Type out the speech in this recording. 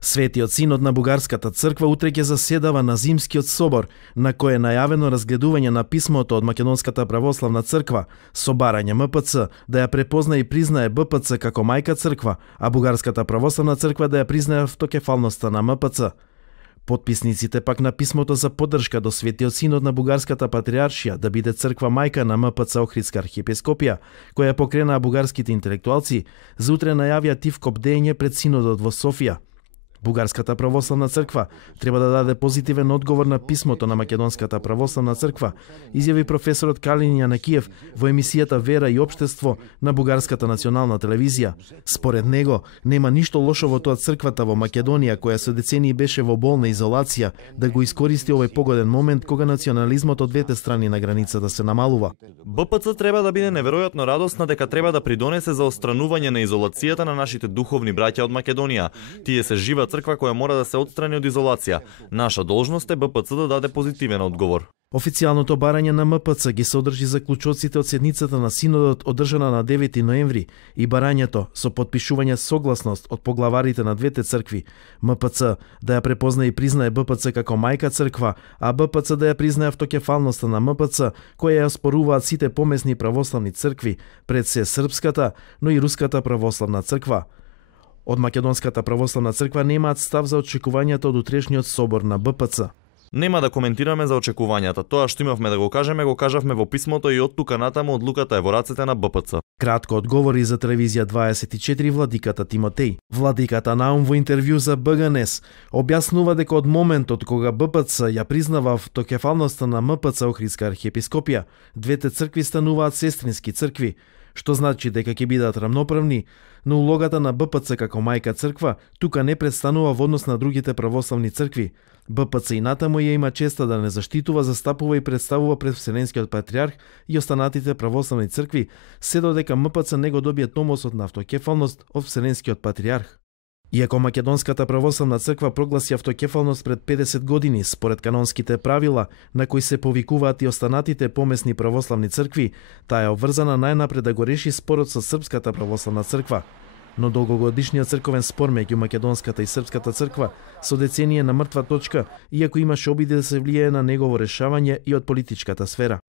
Светиот синод на Бугарската црква утре ќе заседава на Зимскиот собор, на кој е најавено разгледување на писмото од Македонската православна црква со барање МПЦ да ја препозна и признае БПЦ како мајка црква, а Бугарската православна црква да ја признае автокефалноста на МПЦ. Потписниците пак на писмото за поддршка до Светиот синод на Бугарската патриаршија да биде црква мајка на МПЦ Охридска архиепископија, која покренаа бугарските интелектуалци, за утре најавија тивко бдење пред синодот во Софија. Бугарската православна црква треба да даде позитивен одговор на писмото на Македонската православна црква, изјави професорот Калин Јанакиев во емисијата Вера и општество на Бугарската национална телевизија. Според него, нема ништо лошо во тоа црквата во Македонија, која со децении беше во болна изолација, да го искористи овој погоден момент кога национализмот од двете страни на границата се намалува. БПЦ треба да биде неверојатно радосна дека треба да придонесе за отстранување на изолацијата на нашите духовни браќа од Македонија. Тие се жива црква која мора да се отстрани од изолација. Наша должност е БПЦ да даде позитивен одговор. Официјалното барање на МПЦ ги содржи заклучоците од седницата на синодот одржана на 9 ноември и барањето со потпишување согласност од поглаварите на двете цркви, МПЦ да ја препозна и признае БПЦ како мајка црква, а БПЦ да ја признае автокефалноста на МПЦ, која ја споруваат сите помесни православни цркви, пред се српската, но и руската православна црква. Од Македонската православна црква немаат став за очекувањата од утрешниот собор на БПЦ. Нема да коментираме за очекувањата. Тоа што имавме да го кажавме во писмото и од тука натаму одлуката е во рацете на БПЦ. Кратко одговори за телевизија 24 владиката Тимотеј. Владиката Наум во интервју за БГНЕС објаснува дека од моментот кога БПЦ ја признава автокефалноста на МПЦ Охридска архиепископија, двете цркви стануваат сестрински цркви, што значи дека ќе бидат рамноправни, но улогата на БПЦ како мајка црква тука не престанува во однос на другите православни цркви. БПЦ и натаму ја има честа да не заштитува, застапува и представува пред Вселенскиот патриарх и останатите православни цркви, се додека МПЦ не го добие томосот на автокефалност од Вселенскиот патриарх. Иако Македонската православна црква прогласи автокефалност пред 50 години според канонските правила на кои се повикуваат и останатите помесни православни цркви, таа е обврзана најнапред да го реши спорот со Српската православна црква. Но долгогодишниот црковен спор меѓу Македонската и Српската црква со деценија на мртва точка, иако имаше обиди да се влијае на негово решавање и од политичката сфера.